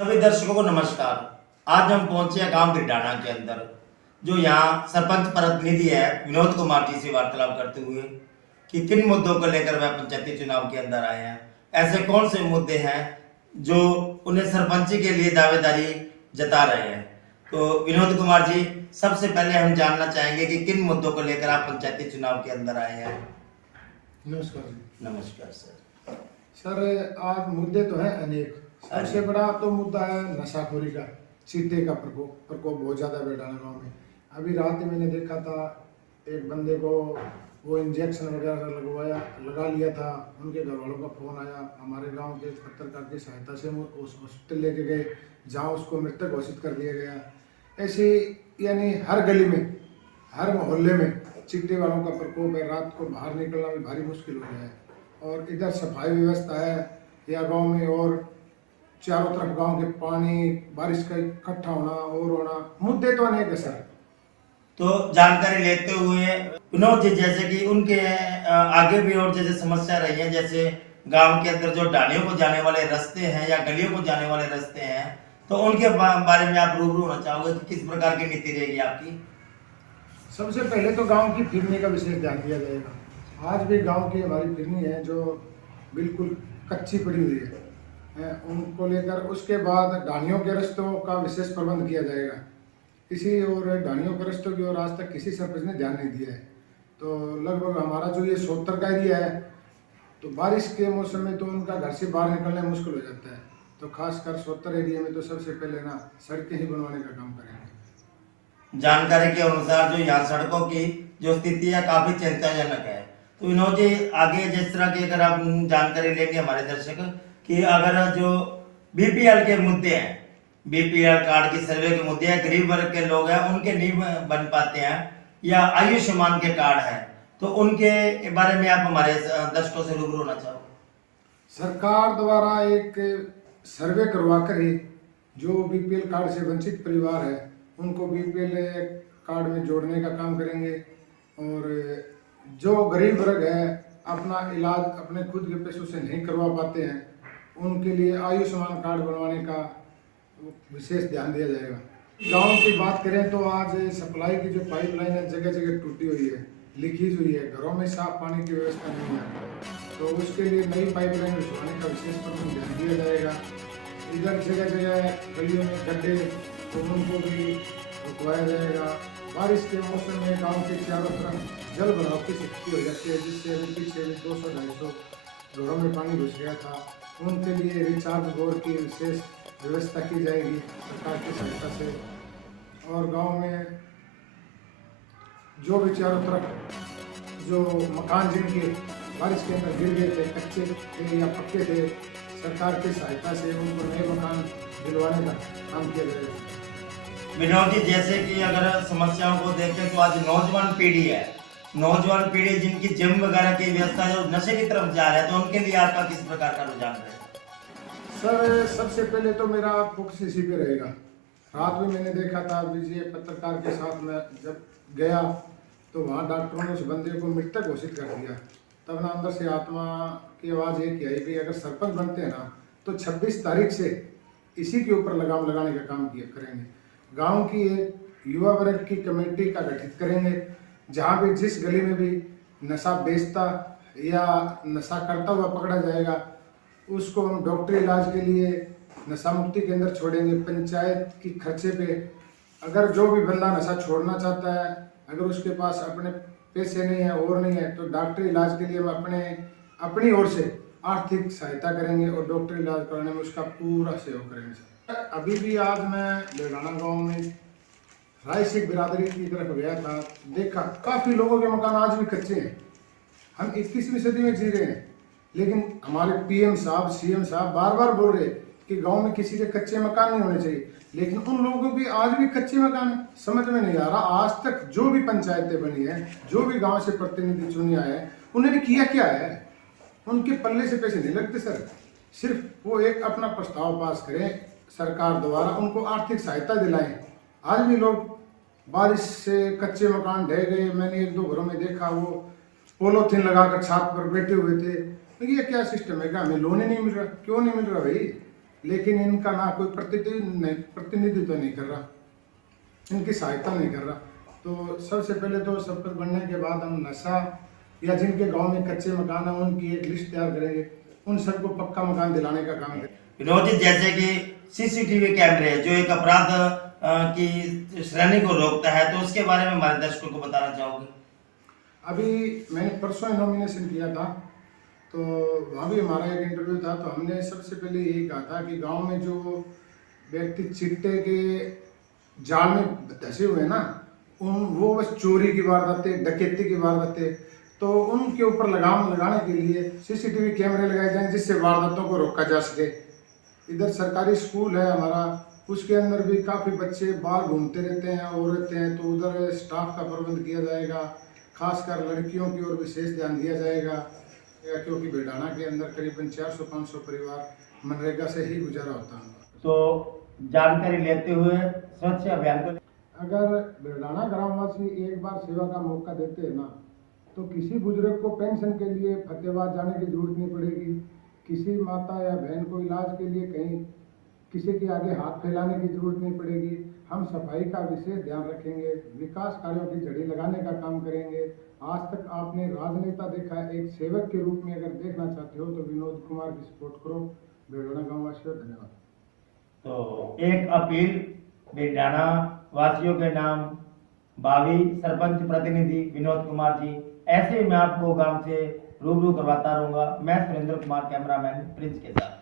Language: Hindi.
सभी दर्शकों को नमस्कार। आज हम पहुंचे हैं गांव बिरडाना के अंदर, जो यहाँ सरपंच प्रतिनिधि है विनोद कुमार जी से वार्तालाप करते हुए कि किन मुद्दों को लेकर वह पंचायती चुनाव के अंदर आए हैं, ऐसे कौन से मुद्दे हैं जो उन्हें सरपंची के लिए दावेदारी जता रहे हैं। तो विनोद कुमार जी, सबसे पहले हम जानना चाहेंगे कि किन मुद्दों को लेकर आप पंचायती चुनाव के अंदर आए हैं। नमस्कार जी। नमस्कार सर। सर, आज मुद्दे तो हैं अनेक। सबसे बड़ा तो मुद्दा है नशाखोरी का। चीटे का प्रकोप बहुत ज़्यादा है बेडाना गाँव में। अभी रात में मैंने देखा था एक बंदे को वो इंजेक्शन वगैरह लगा लिया था। उनके घर वालों का फ़ोन आया, हमारे गांव के पत्रकार की सहायता से वो उस हॉस्पिटल लेके गए, जहां उसको मृतक घोषित कर दिया गया। ऐसे यानी हर गली में, हर मोहल्ले में चीटे वालों का प्रकोप है। रात को बाहर निकलना भी भारी मुश्किल हो गया है। और इधर सफाई व्यवस्था है या गांव में, और चारों तरफ गांव के पानी, बारिश का इकट्ठा होना और होना, मुद्दे तो अनेक है सर। तो जानकारी लेते हुए विनोद जी, जैसे कि उनके आगे भी और जैसे समस्या रही है, जैसे गांव के अंदर जो डालियों को जाने वाले रास्ते हैं या गलियों को जाने वाले रास्ते हैं, तो उनके बारे में आप रूबरू होना चाहोगे कि किस प्रकार की नीति रहेगी आपकी। सबसे पहले तो गांव की फिरनी का विशेष ध्यान दिया जाएगा। आज भी गांव की हमारी फिरनी है जो बिल्कुल कच्ची पड़ी हुई है, उनको लेकर। उसके बाद ढाणियों के रास्तों का विशेष प्रबंध किया जाएगा। किसी और ढाणियों के रास्तों की ओर आज तक किसी सरपंच ने ध्यान नहीं दिया है। तो लगभग हमारा जो ये 70 का एरिया है, तो बारिश के मौसम में तो उनका घर से बाहर निकलना मुश्किल हो जाता है। तो खासकर 70 एरिया में तो सबसे पहले ना सड़कें ही बनवाने का काम करेंगे। जानकारी के अनुसार जो यहाँ सड़कों की जो स्थिति है काफी चिंताजनक है। तो विनोद जी, आगे जिस तरह की अगर आप जानकारी लेंगे हमारे दर्शक कि अगर जो बीपीएल के मुद्दे हैं, बीपीएल कार्ड की सर्वे के मुद्दे हैं, गरीब वर्ग के लोग हैं उनके नहीं बन पाते हैं, या आयुष्मान के कार्ड है, तो उनके बारे में आप हमारे दर्शकों से रूबरू होना चाहो। सरकार द्वारा एक सर्वे करवा कर ही जो बीपीएल कार्ड से वंचित परिवार है उनको बीपीएल कार्ड में जोड़ने का काम करेंगे। और जो गरीब वर्ग है अपना इलाज अपने खुद के पैसों से नहीं करवा पाते हैं, उनके लिए आयुष्मान कार्ड बनवाने का विशेष ध्यान दिया जाएगा। गांव की बात करें तो आज सप्लाई की जो पाइपलाइन है जगह जगह टूटी हुई है, लीकेज हुई है, घरों में साफ पानी की व्यवस्था नहीं है। तो उसके लिए नई पाइपलाइन बिछवाने का विशेष प्रबंध ध्यान दिया जाएगा। इधर जगह जगह गलियों में गड्ढे, तो उनको भी रुकवाया जाएगा। बारिश के मौसम में गाँव के चारों तरफ जल भराव की स्थिति हो जाती है, जिससे अभी पीछे 200-250 घरों में पानी घुस गया था। उनके लिए रिचार्ज बोर की विशेष व्यवस्था की जाएगी सरकार की सहायता से। और गांव में जो भी चारों तरफ जो मकान जिनके बारिश के अंदर गिर गए थे, कच्चे थे या पक्के थे, सरकार की सहायता से उनको नए मकान दिलवाने का काम किया जाएगा। विनोद जी, जैसे कि अगर समस्याओं को देखें तो आज नौजवान पीढ़ी है, नौजवान पीढ़ी जिनकी जिम वगैरह की व्यवस्था जो नशे की तरफ जा रहा है, तो उनके लिए आपका किस प्रकार का रुझान है। सर, सबसे पहले तो मेरा फोकस इसी पे रहेगा। रात में मैंने देखा था, विजय पत्रकार के साथ मैं जब गया तो वहाँ डॉक्टरों ने उस बंदे को मृतक घोषित कर दिया। तब ना अंदर से आत्मा की आवाज़ एक आई कि अगर सरपंच बनते हैं ना तो 26 तारीख से इसी के ऊपर लगाम लगाने का काम किया करेंगे। गाँव की एक युवा वर्ग की कमेटी का गठित करेंगे, जहाँ भी जिस गली में भी नशा बेचता या नशा करता हुआ पकड़ा जाएगा उसको हम डॉक्टरी इलाज के लिए नशा मुक्ति केंद्र छोड़ेंगे पंचायत की खर्चे पे। अगर जो भी बंदा नशा छोड़ना चाहता है, अगर उसके पास अपने पैसे नहीं है और नहीं है, तो डॉक्टरी इलाज के लिए हम अपनी ओर से आर्थिक सहायता करेंगे और डॉक्टरी इलाज कराने में उसका पूरा सहयोग करेंगे। अभी भी आज मैं बेडाना गाँव में राय सिख बिरादरी की तरफ गया था, देखा काफ़ी लोगों के मकान आज भी कच्चे हैं। हम 21वीं सदी में जी रहे हैं, लेकिन हमारे पीएम साहब, सीएम साहब बार बार बोल रहे कि गांव में किसी के कच्चे मकान नहीं होने चाहिए, लेकिन उन लोगों की आज भी कच्चे मकान है। समझ में नहीं आ रहा आज तक जो भी पंचायतें बनी है, जो भी गांव से प्रतिनिधि चुने आए हैं, उन्होंने किया क्या है। उनके पल्ले से पैसे नहीं लगते सर। सिर्फ वो एक अपना प्रस्ताव पास करें सरकार द्वारा, उनको आर्थिक सहायता दिलाएं। आज भी लोग बारिश से कच्चे मकान ढह गए। मैंने 1-2 घरों में देखा वो पोलोथीन लगाकर छत पर बैठे हुए थे। तो ये क्या सिस्टम है, क्या हमें लोन ही नहीं मिल रहा? क्यों नहीं मिल रहा भाई? लेकिन इनका ना कोई प्रतिनिधित्व नहीं कर रहा, इनकी सहायता नहीं कर रहा। तो सबसे पहले तो सरपंच बनने के बाद हम नशा या जिनके गांव में कच्चे मकान है उनकी एक लिस्ट तैयार करेंगे, उन सबको पक्का मकान दिलाने का काम करेंगे। विनोद जी, जैसे कि सीसीटीवी कैमरे जो एक अपराध की श्रेणी को रोकता है, तो उसके बारे में हमारे दर्शकों को बताना चाहोगे? अभी मैंने परसों नॉमिनेशन किया था, तो वहाँ भी हमारा एक इंटरव्यू था। तो हमने सबसे पहले यही कहा था कि गांव में जो व्यक्ति चिट्टे के जाल में धंसे हुए ना, वो बस चोरी की वारदातें, डकैती की वारदातें, तो उनके ऊपर लगाम लगाने के लिए सीसीटीवी कैमरे लगाए जाएं जिससे वारदातों को रोका जा सके। इधर सरकारी स्कूल है हमारा, उसके अंदर भी काफ़ी बच्चे बाहर घूमते रहते हैं, औरतें हैं, तो उधर स्टाफ का प्रबंध किया जाएगा, खासकर लड़कियों की ओर विशेष ध्यान दिया जाएगा, क्योंकि बेडाना के अंदर करीबन 400-500 परिवार मनरेगा से ही गुजारा होता है। तो जानकारी लेते हुए स्वच्छ अभियान को, अगर बेडाना ग्रामवासी एक बार सेवा का मौका देते हैं ना, तो किसी बुजुर्ग को पेंशन के लिए फतेहाबाद जाने की जरूरत नहीं पड़ेगी, किसी माता या बहन को इलाज के लिए कहीं किसी के आगे हाथ फैलाने की जरूरत नहीं पड़ेगी। हम सफाई का विशेष ध्यान रखेंगे, विकास कार्यों की जड़ी लगाने का काम करेंगे। आज तक आपने राजनेता देखा है, एक सेवक के रूप में अगर देखना चाहते हो तो विनोद कुमार की सपोर्ट करो। बेडाना गाँव वासियों, धन्यवाद। तो एक अपील बेडाना वासियों के नाम, भावी सरपंच प्रतिनिधि विनोद कुमार जी, ऐसे मैं आपको गांव से रूबरू करवाता रहूंगा। मैं सुरेंद्र कुमार, कैमरामैन प्रिंस के साथ।